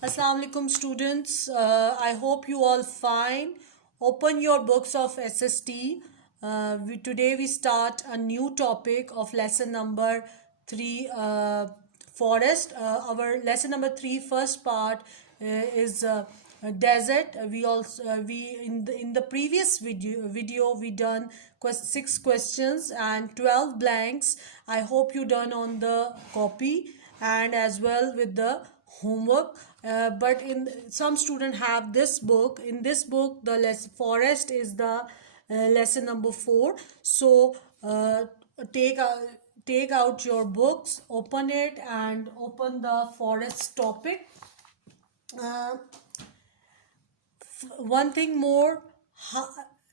Assalamu alaikum students. I hope you all fine. Open your books of SST. Today we start a new topic of lesson number 3 forest. Our lesson number 3 first part is desert. We also we in the previous video we done 6 questions and 12 blanks. I hope you done on the copy and as well with the homework. But in some student have this book. In this book the forest is the lesson number 4. So take a take out your books, open it and open the forest topic. uh, One thing more,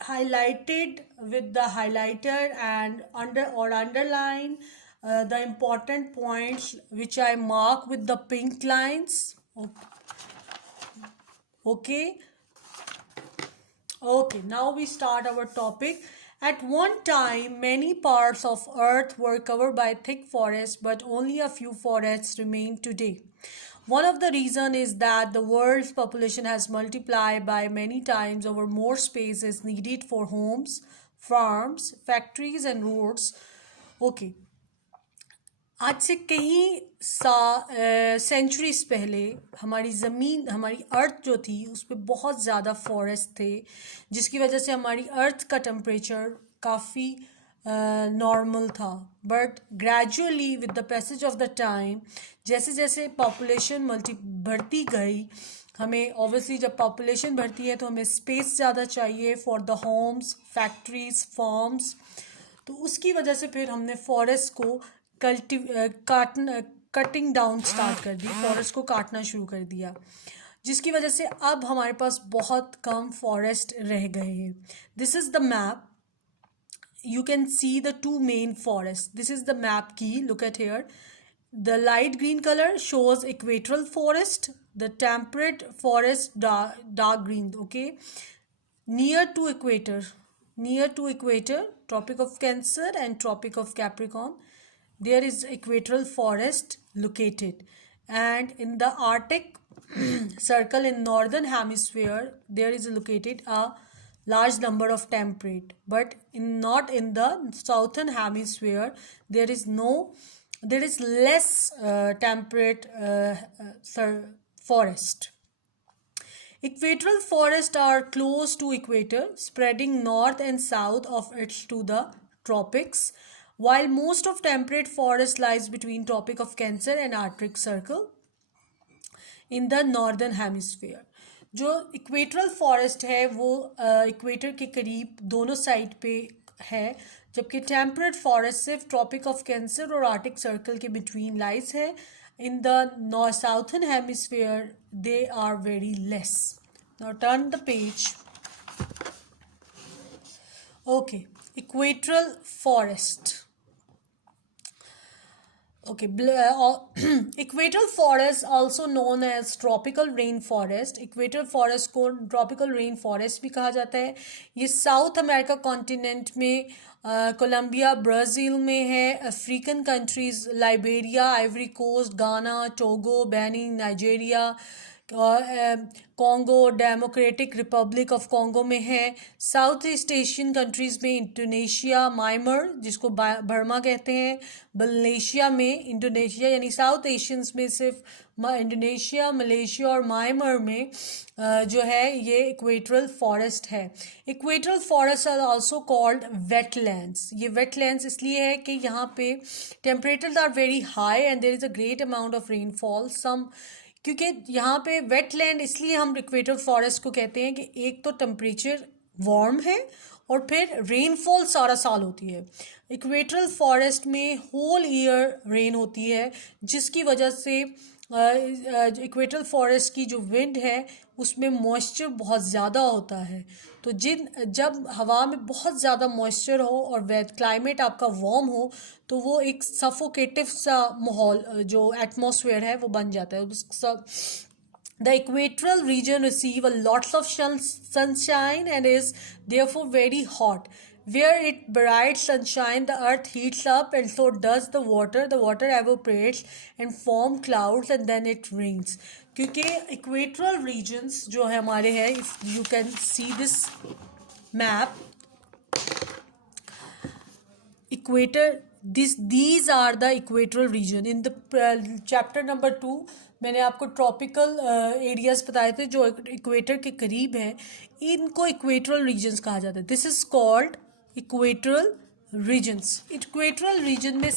highlighted with the highlighter and underline the important points which I mark with the pink lines. Okay. Okay, now we start our topic. At one time, many parts of Earth were covered by thick forests, but only a few forests remain today. One of the reasons is that the world's population has multiplied by many times over. More space is needed for homes, farms, factories, and roads. Okay, आज से कहीं centuries पहले हमारी ज़मीन, हमारी अर्थ जो थी उस पर बहुत ज़्यादा फॉरेस्ट थे, जिसकी वजह से हमारी अर्थ का टेम्परेचर काफ़ी नॉर्मल था. But gradually with the passage of the time, जैसे जैसे पॉपुलेशन बढ़ती गई, हमें ऑब्वियसली जब पॉपुलेशन बढ़ती है तो हमें स्पेस ज़्यादा चाहिए for the homes, factories, farms. तो उसकी वजह से फिर हमने फॉरेस्ट को कटिंग डाउन स्टार्ट कर दी, फॉरेस्ट को काटना शुरू कर दिया, जिसकी वजह से अब हमारे पास बहुत कम फॉरेस्ट रह गए हैं. This is the map. You can see the two main forests. This is the map key. Look at here. The light green color shows equatorial forest. The temperate forest dark green. Okay. Near to equator, Tropic of Cancer and Tropic of Capricorn, there is equatorial forest located. And in the Arctic circle in northern hemisphere, there is located a large number of temperate, but not in the southern hemisphere. There is less temperate forest. Equatorial forests are close to equator, spreading north and south of it to the tropics, while most of temperate forest lies between Tropic of Cancer and Arctic Circle in the northern hemisphere. जो equatorial forest है वो equator के करीब दोनों side पे है, जबकि temperate forest सिर्फ ट्रॉपिक ऑफ कैंसर और आर्टिक सर्कल के बिटवीन लाइज है. In the southern hemisphere they are very less. Now turn the page. Okay, equatorial forest. Okay, equatorial forest also known as tropical rain forest. Equatorial forest को tropical rain forest भी कहा जाता है. ये South America continent में Colombia, Brazil में है. African countries Liberia, Ivory Coast, Ghana, Togo, Benin, Nigeria, Congo, Democratic Republic of Congo में है. साउथ ईस्ट एशियन कंट्रीज़ में इंडोनेशिया, म्यांमार जिसको बर्मा कहते हैं, मलेशिया में, इंडोनेशिया यानी साउथ एशियंस में सिर्फ इंडोनेशिया, मलेशिया और म्यांमार में जो है ये इक्वेटरल फॉरेस्ट है. Equatorial forest are also called wetlands. ये वेटलैंड्स इसलिए है कि यहाँ पे temperatures are very high and there is a great amount of rainfall. क्योंकि यहाँ पे वेटलैंड इसलिए हम इक्वेटरल फॉरेस्ट को कहते हैं कि एक तो टेम्परेचर वार्म है और फिर रेनफॉल सारा साल होती है. इक्वेटरल फॉरेस्ट में होल ईयर रेन होती है, जिसकी वजह से इक्वेटरल फॉरेस्ट की जो विंड है उसमें मॉइस्चर बहुत ज़्यादा होता है. तो जब हवा में बहुत ज़्यादा मॉइस्चर हो और क्लाइमेट आपका वार्म हो तो वो एक सफोकेटिव सा माहौल जो एटमॉस्फेयर है वो बन जाता है. The equatorial region receive a lots of sunshine and is therefore very hot. where it bright sunshine, the earth heats up and so does the water evaporates and form clouds and then it rains. क्योंकि equatorial regions जो है हमारे हैं, if you can see this map, equator, these are the equatorial region. In the chapter number 2 मैंने आपको tropical areas बताए थे जो इक्वेटर के करीब हैं, इनको इक्वेटरल रीजन्स कहा जाता है. This is called equatorial regions. Equatorial region में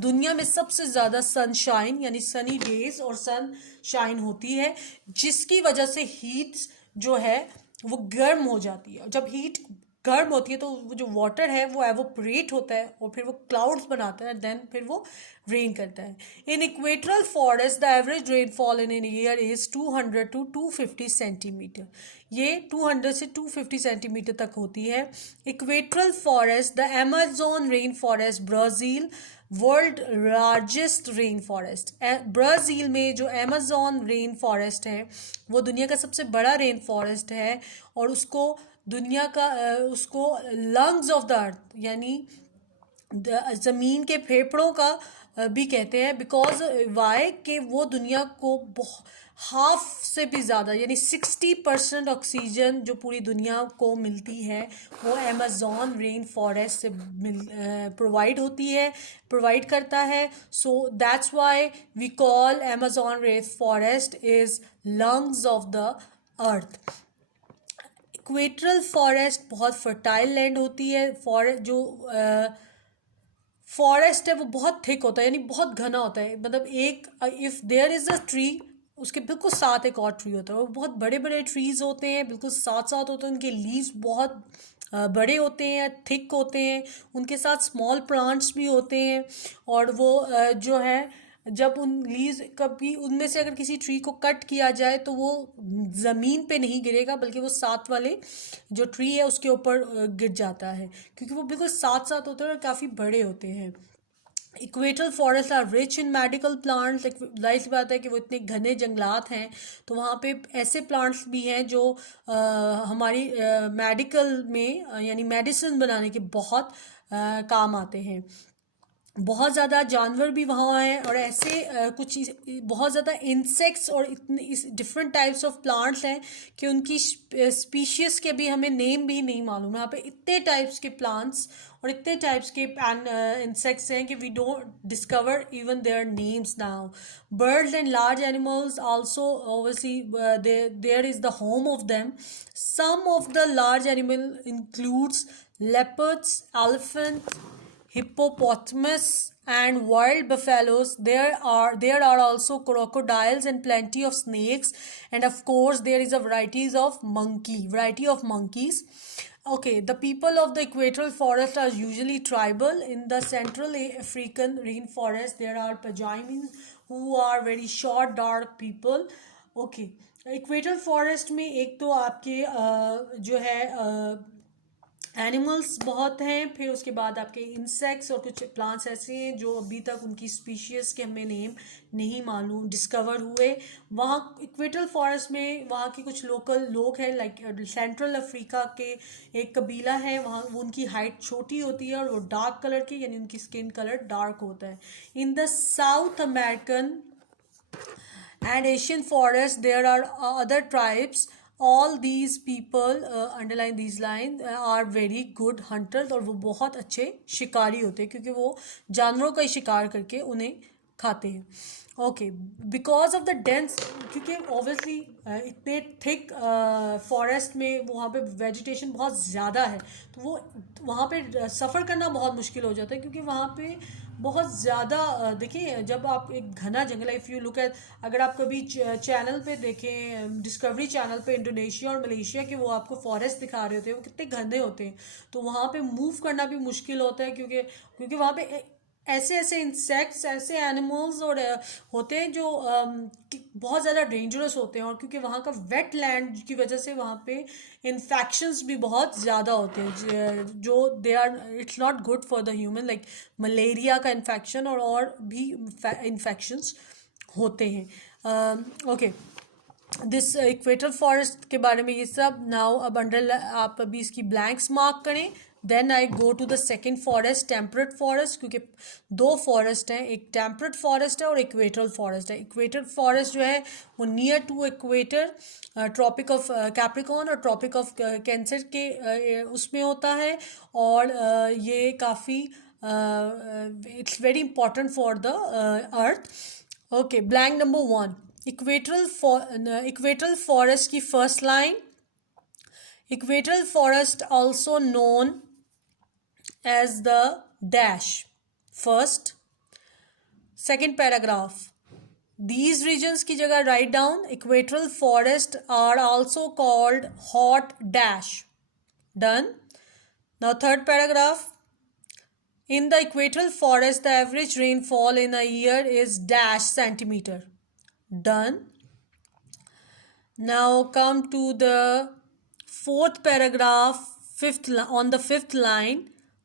दुनिया में सबसे ज़्यादा सनशाइन यानी सनी डेज और सनशाइन होती है, जिसकी वजह से हीट जो है वो गर्म हो जाती है. जब हीट गर्म होती है तो वो जो वाटर है वो एवोपरेट होता है और फिर वो क्लाउड्स बनाता है, देन फिर वो रेन करता है. In equatorial forest the average rainfall in an year is 200 to 250 centimetre. ये 200 से 250 सेंटीमीटर तक होती है. Equatorial forest, the Amazon rain forest, Brazil world largest rain forest. Brazil में जो अमेज़न रेन फॉरेस्ट है वो दुनिया का सबसे बड़ा रेन फॉरेस्ट है और उसको दुनिया का उसको लंग्स ऑफ द अर्थ यानी ज़मीन के फेफड़ों का भी कहते हैं. बिकॉज वाई के वो दुनिया को हाफ से भी ज़्यादा यानी 60% ऑक्सीजन जो पूरी दुनिया को मिलती है वो अमेज़न रेन फॉरेस्ट से प्रोवाइड करता है. So that's why we call Amazon rain forest is lungs of the earth. Equatorial forest बहुत फर्टाइल लैंड होती है. फॉरेस्ट है वो बहुत थिक होता है यानी बहुत घना होता है. मतलब एक if there is a tree, उसके बिल्कुल साथ एक और ट्री होता है. वो बहुत बड़े बड़े ट्रीज़ होते हैं, बिल्कुल साथ साथ होते हैं. उनके लीव्स बहुत बड़े होते हैं, थिक होते हैं. उनके साथ स्मॉल प्लांट्स भी होते हैं और वो जो है जब उन लीव्स कभी उनमें से अगर किसी ट्री को कट किया जाए तो वो ज़मीन पे नहीं गिरेगा बल्कि वो साथ वाले जो ट्री है उसके ऊपर गिर जाता है, क्योंकि वो बिल्कुल साथ साथ होते हैं और काफ़ी बड़े होते हैं. Equatorial forest are rich in medical plants. जाहिर सी बात है कि वो इतने घने जंगलात हैं तो वहाँ पे ऐसे प्लांट्स भी हैं जो हमारी मेडिकल में यानी मेडिसिन बनाने के बहुत काम आते हैं. बहुत ज़्यादा जानवर भी वहाँ हैं और ऐसे कुछ बहुत ज़्यादा इंसेक्ट्स और इतने इस डिफरेंट टाइप्स ऑफ प्लांट्स हैं कि उनकी स्पीशीज़ के भी हमें नेम भी नहीं मालूम. यहाँ पे इतने टाइप्स के प्लांट्स और इतने टाइप्स के इंसेक्ट्स हैं कि we don't discover even their names now. Birds and large animals also obviously there is the home of them. Some of the large animal includes leopards, elephants, hippopotamus and wild buffaloes. There are also crocodiles and plenty of snakes, and of course there is a variety of monkeys. Okay, the people of the equatorial forest are usually tribal. In the central African rainforest there are Pajimans who are very short dark people. Okay, equatorial forest में एक तो आपके जो है animals बहुत हैं, फिर उसके बाद आपके इंसेक्ट्स और कुछ प्लांट्स ऐसे हैं जो अभी तक उनकी स्पीशीज़ के हमें नेम नहीं मालूम डिस्कवर हुए. वहाँ इक्वेटरल फॉरेस्ट में वहाँ के कुछ लोकल लोग हैं, लाइक सेंट्रल अफ्रीका के एक कबीला है, वहाँ वो उनकी हाइट छोटी होती है और वो डार्क कलर की यानी उनकी स्किन कलर डार्क होता है. In the south American and Asian forest there are other tribes. All these people underline these lines are very good hunters और वो बहुत अच्छे शिकारी होते हैं क्योंकि वो जानवरों का ही शिकार करके उन्हें खाते हैं. Okay, because of the dense, क्योंकि ऑब्वियसली इतने थिक फॉरेस्ट में वहाँ पे वेजिटेशन बहुत ज़्यादा है तो वो वहाँ पे सफ़र करना बहुत मुश्किल हो जाता है क्योंकि वहाँ पे बहुत ज़्यादा देखिए जब आप एक घना जंगल है, इफ़ यू लुक एट, अगर आप कभी चैनल पे देखें डिस्कवरी चैनल पे इंडोनेशिया और मलेशिया के वो आपको फॉरेस्ट दिखा रहे होते हैं वो कितने घने होते हैं, तो वहाँ पे मूव करना भी मुश्किल होता है क्योंकि वहाँ पे ऐसे ऐसे इंसेक्ट्स ऐसे एनिमल्स और होते हैं जो बहुत ज़्यादा डेंजरस होते हैं और क्योंकि वहाँ का वेट लैंड की वजह से वहाँ पे इन्फेक्शंस भी बहुत ज़्यादा होते हैं जो they are it's not good for the human, like malaria का इन्फेक्शन और भी इन्फेक्शंस होते हैं. ओके, दिस इक्वेटर फॉरेस्ट के बारे में ये सब. नाउ अब अंडर आप अभी इसकी ब्लैंक्स मार्क करें then I go to the second forest, temperate forest, क्योंकि दो फॉरेस्ट हैं, एक टेम्परेट फॉरेस्ट है और इक्वेटरल फॉरेस्ट है। इक्वेटर फॉरेस्ट जो है वो near to equator, tropic of Capricorn और ट्रॉपिक ऑफ कैंसर के उसमें होता है, और ये काफ़ी it's very important for the earth. Okay, blank number 1, equatorial forest की first line, equatorial forest also known as the dash. First, second paragraph, these regions की जगह write down equatorial forest are also called hot dash. Done. Now third paragraph, in the equatorial forest the average rainfall in a year is dash centimeter. Done. Now come to the fourth paragraph, on the fifth line,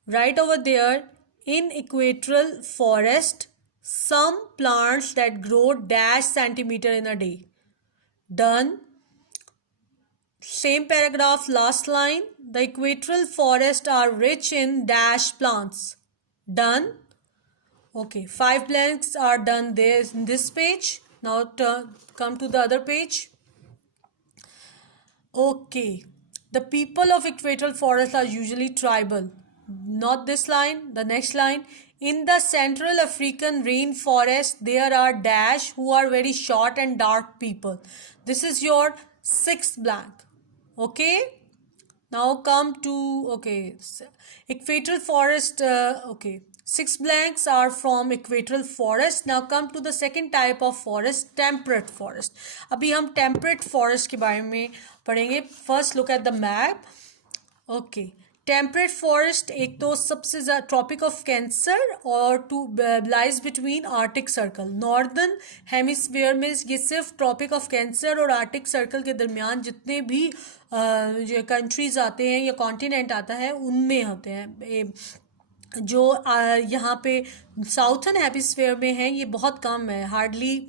right over there, in equatorial forest, some plants that grow dash centimeter in a day. Done. Same paragraph, last line, the equatorial forests are rich in dash plants. Done. Okay, 5 blanks are done there in this page. Now come to the other page. Okay, the people of equatorial forest are usually tribal. Not this line, the next line. In the Central African rainforest, there are dash who are very short and dark people. This is your sixth blank. Okay. Now come to, okay, equatorial forest, okay. 6 blanks are from equatorial forest. Now come to the second type of forest, temperate forest. अभी हम temperate forest के बारे में पढ़ेंगे. First look at the map. Okay, temperate forest एक तो सबसे ज़्यादा ट्रॉपिक ऑफ कैंसर और to lies between arctic circle. Northern hemisphere में ये सिर्फ ट्रॉपिक ऑफ कैंसर और आर्टिक सर्कल के दरमियान जितने भी कंट्रीज़ आते हैं या कॉन्टिनेंट आता है उनमें होते हैं. जो यहाँ पे साउथर्न हेमिस्फीयर में है ये बहुत कम है, hardly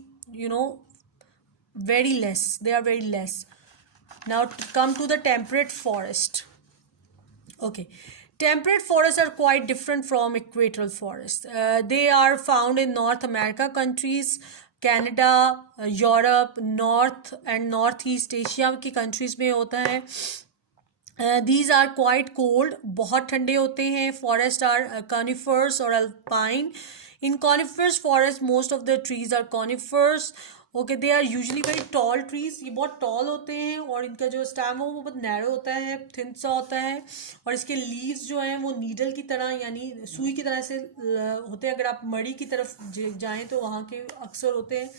very less, they are very less. Now come to the temperate forest. Okay, temperate forests are quite different from equatorial forests. They are found in North America countries, Canada, Europe, North and Northeast Asia की countries में होता है. These are quite cold, बहुत ठंडे होते हैं. Forests are conifers or alpine. In coniferous forest, most of the trees are conifers. Okay, they are usually very tall trees. ये बहुत टॉल होते हैं और इनका जो स्टेम है वो बहुत नैरो होता है, थिन सा होता है, और इसके लीव्स जो हैं वो नीडल की तरह यानी सुई की तरह से होते हैं. अगर आप मड़ी की तरफ जाएं तो वहाँ के अक्सर होते हैं.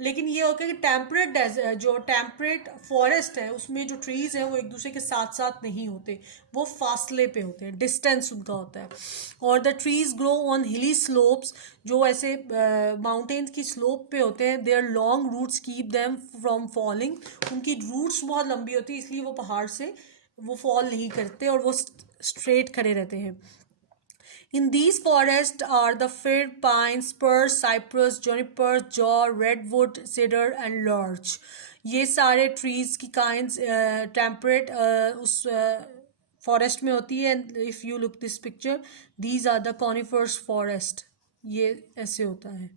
लेकिन ये होता है कि टेम्परेट जो टेम्परेट फॉरेस्ट है उसमें जो ट्रीज़ हैं वो एक दूसरे के साथ साथ नहीं होते, वो फासले पे होते हैं, डिस्टेंस उनका होता है. और the trees grow on hilly slopes, जो ऐसे माउंटेन्स की स्लोप पे होते हैं. Their long roots keep them from falling. उनकी रूट्स बहुत लंबी होती है इसलिए वो पहाड़ से वो फॉल नहीं करते और वो स्ट्रेट खड़े रहते हैं. In these forests are the fir, pine, spruce, cypress, juniper, jaw, redwood, cedar and larch. ये सारे trees की kinds temperate उस forest में होती है. If you look this picture, these are the coniferous forest. ये ऐसे होता है.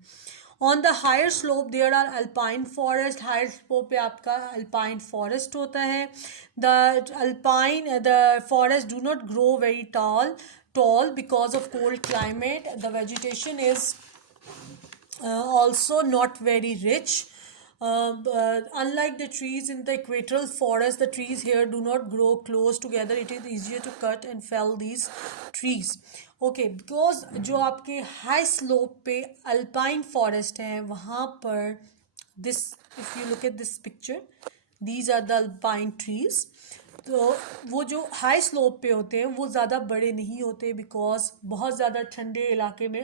On the higher slope there are alpine forest. Higher slope पे आपका alpine forest होता है. The forest do not grow very tall because of cold climate. The vegetation is also not very rich. Unlike the trees in the equatorial forest, the trees here do not grow close together. It is easier to cut and fell these trees. Okay, because जो आपके high slope पे alpine forest है वहाँ पर this, if you look at this picture, these are the alpine trees. तो वो जो high slope पे होते हैं वो ज़्यादा बड़े नहीं होते बिकॉज बहुत ज़्यादा ठंडे इलाके में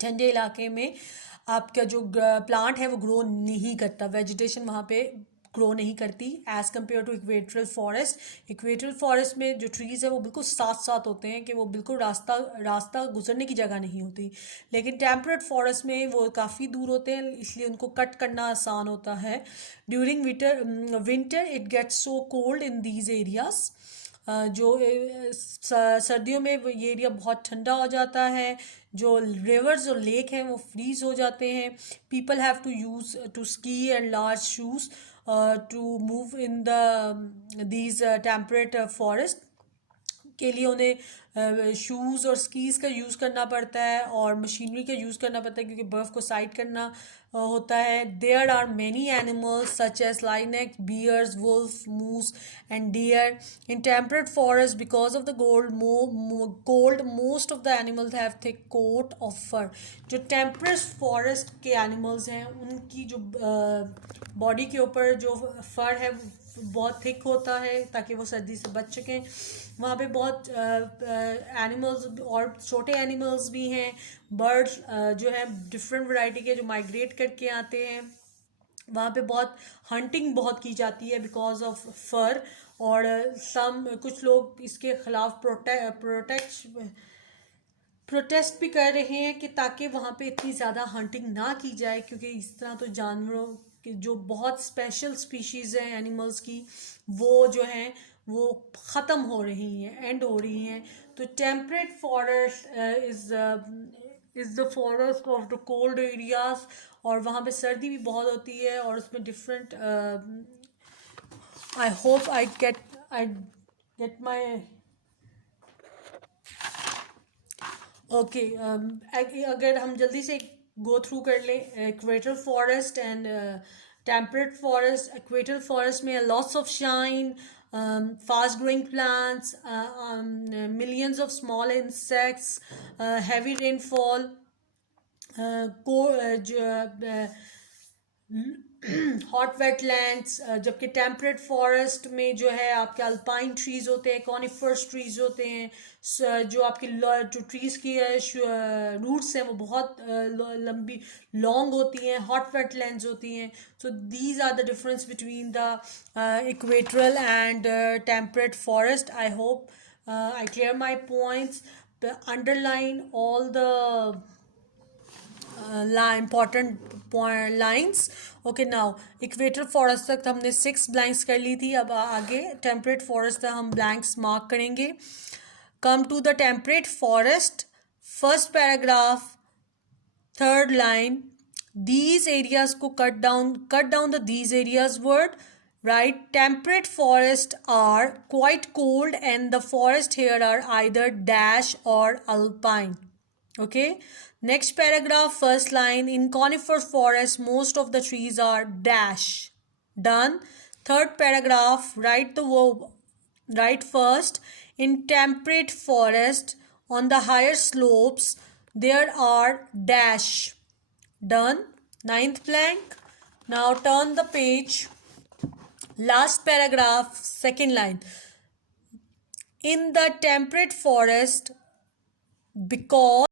ठंडे इलाके में आपका जो प्लांट है वो ग्रो नहीं करता, वेजिटेशन वहाँ पे ग्रो नहीं करती as compare to equatorial forest. Equatorial forest में जो ट्रीज़ है वो बिल्कुल साथ साथ होते हैं कि वो बिल्कुल रास्ता गुजरने की जगह नहीं होती. लेकिन टेम्परेट फॉरेस्ट में वो काफ़ी दूर होते हैं इसलिए उनको कट करना आसान होता है. During winter it gets so cold in these areas. जो सर्दियों में ये एरिया बहुत ठंडा हो जाता है, जो रिवर्स और लेक हैं वो फ्रीज हो जाते हैं. People have to use to ski and large shoes to move in the these temperate forest. के लिए उन्हें शूज़ और स्कीज़ का यूज़ करना पड़ता है और मशीनरी का यूज़ करना पड़ता है क्योंकि बर्फ़ को साइड करना होता है. There are many animals such as lynx, bears, wolf, moose and deer in temperate forest. Because of the cold most of the animals have thick coat of fur. जो टेम्परेट फॉरेस्ट के animals हैं उनकी जो body के ऊपर जो फर है बहुत थिक होता है ताकि वो सर्दी से बच सकें. वहाँ पे बहुत एनिमल्स और छोटे एनिमल्स भी हैं, बर्ड्स जो है डिफरेंट वैरायटी के जो माइग्रेट करके आते हैं. वहाँ पे बहुत हंटिंग बहुत की जाती है बिकॉज ऑफ फर. और कुछ लोग इसके खिलाफ प्रोटेस्ट भी कर रहे हैं कि ताकि वहाँ पे इतनी ज़्यादा हंटिंग ना की जाए क्योंकि इस तरह तो जानवरों के जो बहुत स्पेशल स्पीशीज़ हैं एनिमल्स की वो जो हैं वो ख़त्म हो रही हैं, एंड हो रही हैं. तो temperate forest is the forest of the cold areas. और वहाँ पे सर्दी भी बहुत होती है और उसमें different I hope I get my okay. अगर हम जल्दी से गो थ्रू कर लें equator forest and temperate forest. Equator forest में lots of shine, fast growing plants, millions of small insects, heavy rainfall, hot wetlands. जबकि टेम्परेट फॉरेस्ट में जो है आपके अल्पाइन ट्रीज होते हैं, कॉनिफर्स ट्रीज होते हैं. जो आपकी जो ट्रीज की रूट्स हैं वो बहुत लंबी लॉन्ग होती हैं, हॉट वेटलैंड्स होती हैं. So these are the difference between the equatorial and temperate forest. I hope I clear my points. Underline all the important lines. Okay now equator forest तक हमने 6 ब्लैंक्स कर ली थी. अब आगे टेम्परेट फॉरेस्ट तक हम ब्लैंक्स मार्क करेंगे. Come to the temperate forest, first paragraph, third line. these areas को cut down the these areas word. Right, temperate forests are quite cold and the forest here are either dash or alpine. Okay, next paragraph, first line, in conifer forest most of the trees are dash. Done. Third paragraph, write the verb, write first, in temperate forest on the higher slopes there are dash. Done. Ninth blank. Now turn the page. Last paragraph, second line, in the temperate forest because